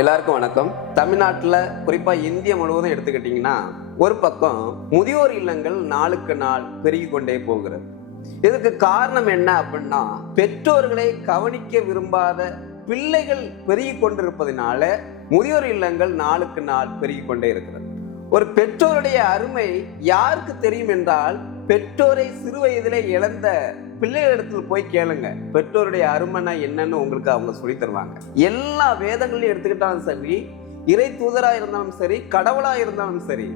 எல்லாருக்கும் வணக்கம். தமிழ்நாட்டில் குறிப்பாக இந்தியா முழுவதும் எடுத்துக்கிட்டிங்கன்னா ஒரு பக்கம் முதியோர் இல்லங்கள் நாளுக்கு நாள் பெருகி கொண்டே போகிறது. இதுக்கு காரணம் என்ன அப்படின்னா பெற்றோர்களை கவனிக்க விரும்பாத பிள்ளைகள் பெருகி கொண்டிருப்பதனால முதியோர் இல்லங்கள் நாளுக்கு நாள் பெருகி கொண்டே இருக்கிறது. ஒரு பெற்றோருடைய அருமை யாருக்கு தெரியும் என்றால் பெற்றோரை சிறு வயதிலே இழந்த பிள்ளைகளிடத்தில் போய் கேளுங்க. பெற்றோருடைய அருமைனா என்னன்னு உங்களுக்கு அவங்க சொல்லி தருவாங்க. எல்லா வேதங்களையும் எடுத்துக்கிட்டாலும் சரி இறை தூதராக இருந்தாலும் சரி கடவுளாக இருந்தாலும் சரி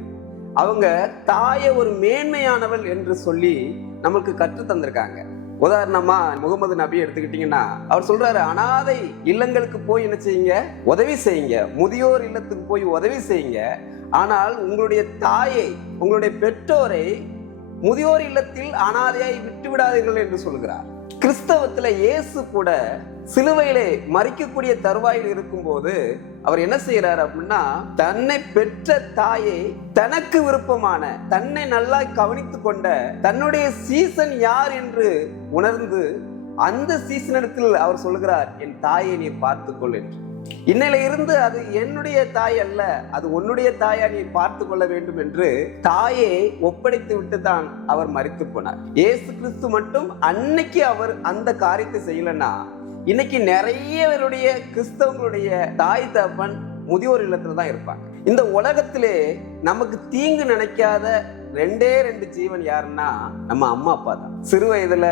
அவங்க தாயை ஒரு மேன்மையானவள் என்று சொல்லி நமக்கு கற்று தந்திருக்காங்க. உதாரணமா முகமது நபி எடுத்துக்கிட்டீங்கன்னா அவர் சொல்றாரு அனாதை இல்லங்களுக்கு போய் என்ன செய்யுங்க? உதவி செய்யுங்க. முதியோர் இல்லத்துக்கு போய் உதவி செய்யுங்க. ஆனால் உங்களுடைய தாயை உங்களுடைய பெற்றோரை முதியோர் இல்லத்தில் அனாதையாய் விட்டு விடாதீர்கள் என்று சொல்கிறார். கிறிஸ்தவத்துல இயேசு கூட சிலுவையிலே மறிக்கக்கூடிய தருவாயில் இருக்கும்போது அவர் என்ன செய்யறார் அப்படின்னா தன்னை பெற்ற தாயை தனக்கு விருப்பமான தன்னை நல்லா கவனித்து கொண்ட தன்னுடைய சீசன் யார் என்று உணர்ந்து அந்த சீசனிடத்தில் அவர் சொல்கிறார் என் தாயை நீ பார்த்துக்கொள் என்று. இன்னையில இருந்து அது என்னுடைய தாய் அல்ல அது உன்னுடைய தாயா நீ பார்த்து கொள்ள வேண்டும் என்று தாயை ஒப்படைத்து விட்டு தான் அவர் மறித்து போனார். இயேசு கிறிஸ்து மட்டும் அன்னைக்கு அவர் அந்த காரியத்தை செய்யலன்னா இன்னைக்கு நிறையவருடைய கிறிஸ்தவங்களுடைய தாய் தப்பன் முதியோர் இல்லத்துல தான் இருப்பாங்க. இந்த உலகத்திலே நமக்கு தீங்கு நினைக்காத ரெண்டே ரெண்டு ஜீவன் யாருன்னா நம்ம அம்மா அப்பா தான். சிறு வயதுல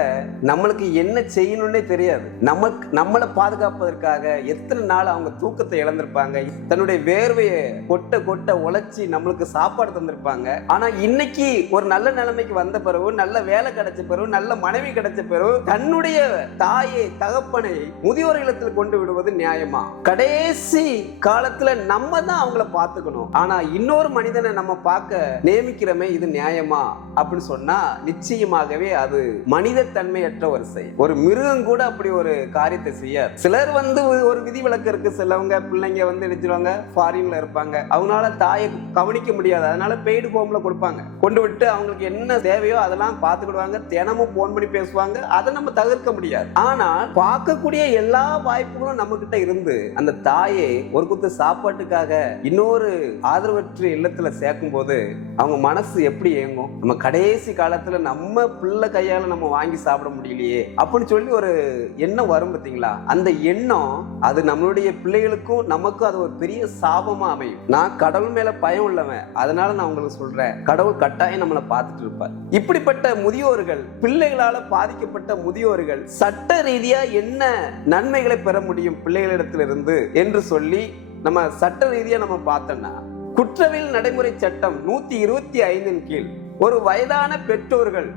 நம்மளுக்கு என்ன செய்யணும்னே தெரியாது. நமக்கு நம்மளை பாதுகாப்பதற்காக எத்தனை நாள் அவங்க தூக்கத்தை இழந்திருப்பாங்க தன்னுடைய வேர்வையை கொட்ட கொட்ட உழைச்சி நம்மளுக்கு சாப்பாடு தந்திருப்பாங்க. ஆனா இன்னைக்கு ஒரு நல்ல நிலைமைக்கு வந்த பிறகு நல்ல வேலை கிடைச்ச பிறகு நல்ல மனைவி கிடைச்ச பிறகு தன்னுடைய தாயை தகப்பனை முதியோர் இல்லத்தில் கொண்டு விடுவது நியாயமா? கடைசி காலத்துல நம்ம தான் அவங்கள பார்த்துக்கணும். ஆனா இன்னொரு மனிதனை நம்ம பார்க்க நியமிக்கிறமே இது நியாயமா அப்படின்னு சொன்னா நிச்சயமாகவே அது மனித தன்மையற்ற ஒரு செயல். ஒரு மிருகம் கூட அப்படி ஒரு காரியத்தை செய்யாது. சிலர் வந்து ஒரு விதிவிலக்கு இருக்கு. சிலவங்க பிள்ளைங்க வந்து நினைச்சிருவாங்க ஃபாரின்ல இருப்பாங்க. அவங்களால தாயை கவனிக்க முடியாது. அதனால பெய்டு ஹோம்ல கொடுப்பாங்க. கொண்டு விட்டு அவங்களுக்கு என்ன தேவையோ அதெல்லாம் பார்த்துக்கிடுவாங்க. தினமும் போன் பண்ணி பேசுவாங்க. அதை நம்ம தவிர்க்க முடியாது. ஆனால் பார்க்கக்கூடிய எல்லா வாய்ப்புகளும் நம்ம கிட்ட இருந்து அந்த தாயை ஒரு குத்து சாப்பாட்டுக்காக இன்னொரு ஆதரவற்ற இல்லத்துல சேர்க்கும் போது அவங்க மனசு எப்படி இயங்கும்? நம்ம கடைசி காலத்துல நம்ம பிள்ளை கையால நம்ம வாங்கி சாப்பிட முடியலையே அப்படின்னு சொல்லி ஒரு எண்ணம் வரும் பார்த்தீங்களா? அந்த எண்ணம் அது நம்மளுடைய பிள்ளைகளுக்கும் நமக்கும் அது ஒரு பெரிய சாபமா அமையும். நான் கடவுள் மேல பயம் உள்ளவன் அதனால நான் உங்களுக்கு சொல்றேன். கடவுள் கட்டாயம் நம்மளை பார்த்துட்டு இருப்பார். இப்படிப்பட்ட முதியோர்கள் பிள்ளைகளால பாதிக்கப்பட்ட முதியோர்கள் சட்ட ரீதியா என்ன நன்மைகளை பெற முடியும் பிள்ளைகளிடத்திலிருந்து என்று சொல்லி நம்ம சட்ட ரீதியா நம்ம பார்த்தோம்னா குற்றவியல் நடைமுறை சட்டம் நூத்தி இருபத்தி ஐந்தின் கீழ் ஒரு வயதான பெற்றோர்கள்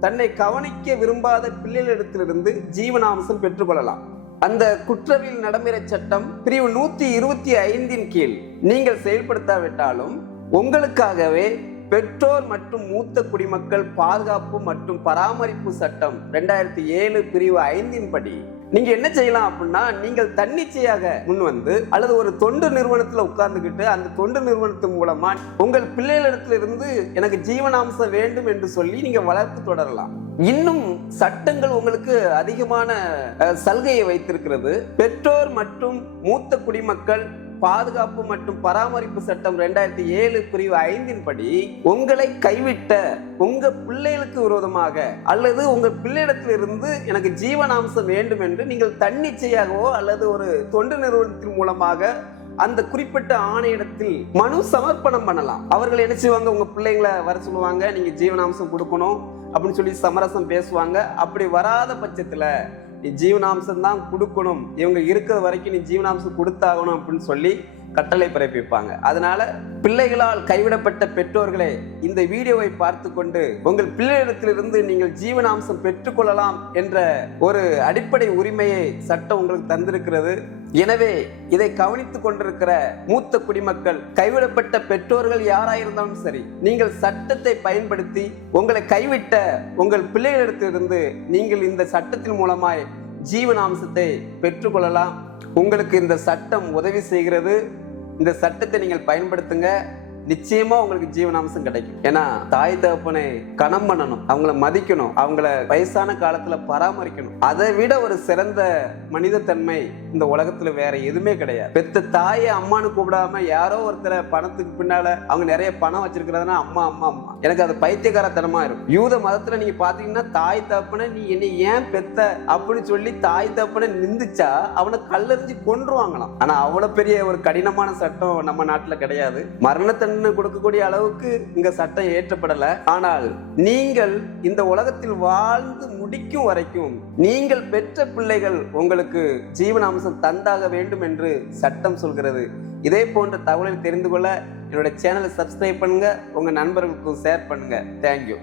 தன்னை கவனிக்க விரும்பாத பிள்ளைகளிடத்திலிருந்து ஜீவனாம்சம் பெற்றுக்கொள்ளலாம். அந்த குற்றவியல் நடைமுறை சட்டம் பிரிவு நூத்தி இருபத்தி ஐந்தின் கீழ் நீங்கள் செயல்படுத்தாவிட்டாலும் உங்களுக்காகவே பெற்றோர் மற்றும் மூத்த குடிமக்கள் பாதுகாப்பு மற்றும் பராமரிப்பு சட்டம் ரெண்டாயிரத்தி ஏழு பிரிவு ஐந்தின் படி நீங்க என்ன செய்யலாம் அப்படின்னா நீங்கள் தன்னிச்சையாக முன் வந்து அல்லது ஒரு தொண்டு நிறுவனத்துல உட்கார்ந்துகிட்டு அந்த தொண்டு நிறுவனத்து மூலமா உங்கள் பிள்ளைகளிடத்திலிருந்து எனக்கு ஜீவனாம்சம் வேண்டும் என்று சொல்லி நீங்க வளர்த்து தொடரலாம். இன்னும் சட்டங்கள் உங்களுக்கு அதிகமான சலுகையை வைத்திருக்கிறது. பெற்றோர் மற்றும் மூத்த குடிமக்கள் பாதுகாப்பு மற்றும் பராமரிப்பு சட்டம் ரெண்டாயிரத்தி ஏழு பிரிவு ஐந்தின் படி உங்களை கைவிட்ட உங்க பிள்ளைகளுக்கு விரோதமாக அல்லது உங்க பிள்ளையிடத்திலிருந்து எனக்கு ஜீவனாம்சம் வேண்டும் என்று நீங்கள் தன்னிச்சையாகவோ அல்லது ஒரு தொண்டு நிறுவனத்தின் மூலமாக அந்த குறிப்பிட்ட ஆணையிடத்தில் மனு சமர்ப்பணம் பண்ணலாம். அவர்கள் என்ன செய்வாங்க? உங்க பிள்ளைங்களை வர சொல்லுவாங்க நீங்க ஜீவனாம்சம் கொடுக்கணும் அப்படின்னு சொல்லி சமரசம் பேசுவாங்க. அப்படி வராத பட்சத்துல நீ ஜீவனாம்சம் தான் கொடுக்கணும். இவங்க இருக்கிற வரைக்கும் நீ ஜீவனாம்சம் கொடுத்தாகணும் அப்படின்னு சொல்லி கட்டளை பிறப்பிப்பாங்க. அதனால பிள்ளைகளால் கைவிடப்பட்ட பெற்றோர்களே இந்த வீடியோவை பார்த்து கொண்டு உங்கள் பிள்ளைகளிடத்திலிருந்து நீங்கள் ஜீவனாம்சம் பெற்றுக்கொள்ளலாம் என்ற ஒரு அடிப்படை உரிமையை சட்டம் உங்களுக்கு தந்திருக்கிறது. எனவே இதை கவனித்துக் கொண்டிருக்கிற மூத்த குடிமக்கள் கைவிடப்பட்ட பெற்றோர்கள் யாராயிருந்தாலும் சரி நீங்கள் சட்டத்தை பயன்படுத்தி உங்களை கைவிட்ட உங்கள் பிள்ளைகளிடத்திலிருந்து நீங்கள் இந்த சட்டத்தின் மூலமாய் ஜீவனாம்சத்தை பெற்றுக்கொள்ளலாம். உங்களுக்கு இந்த சட்டம் உதவி செய்கிறது. இந்த சட்டத்தை நீங்கள் பயன்படுத்துங்க. நிச்சயமா உங்களுக்கு ஜீவனாம்சம் கிடைக்கும். ஏன்னா தாய் தகப்பனை கணம் பண்ணணும் அவங்கள மதிக்கணும் அவங்கள வயசான காலத்துல பராமரிக்கணும். அதை விட ஒரு சிறந்த மனித தன்மை இந்த உலகத்துல வேற எதுவுமே கிடையாது. பெத்த தாயை அம்மான்னு கூப்பிடாம யாரோ ஒருத்தரை பணத்துக்கு பின்னால அவங்க நிறைய பணம் வச்சிருக்கிறதுனா அம்மா அம்மா அம்மா. எனக்கு அது பைத்தியகாரத்தனமா இருக்கும். யூத மதத்துல நீங்க பாத்தீங்கன்னா தாய் தப்புன நீ என்னை ஏன் பெத்த அப்படின்னு சொல்லி தாய் தப்புன நிந்துச்சா அவனை கல்லறிஞ்சு கொன்றுவாங்களாம். ஆனா அவ்வளவு பெரிய ஒரு கடினமான சட்டம் நம்ம நாட்டுல கிடையாது. மரண தண்டனை கொடுக்கக்கூடிய அளவுக்கு இங்க சட்டம் ஏற்றப்படல. ஆனால் நீங்கள் இந்த உலகத்தில் வாழ்ந்து முடிக்கும் வரைக்கும் நீங்கள் பெற்ற பிள்ளைகள் உங்களுக்கு ஜீவனம் அம்சம் தந்தாக வேண்டும் என்று சட்டம் சொல்கிறது. இதே போன்ற தகவலை தெரிந்து கொள்ள என்னோட சேனலை சப்ஸ்கிரைப் பண்ணுங்க உங்க நண்பர்களுக்கும் ஷேர் பண்ணுங்க. தேங்க்யூ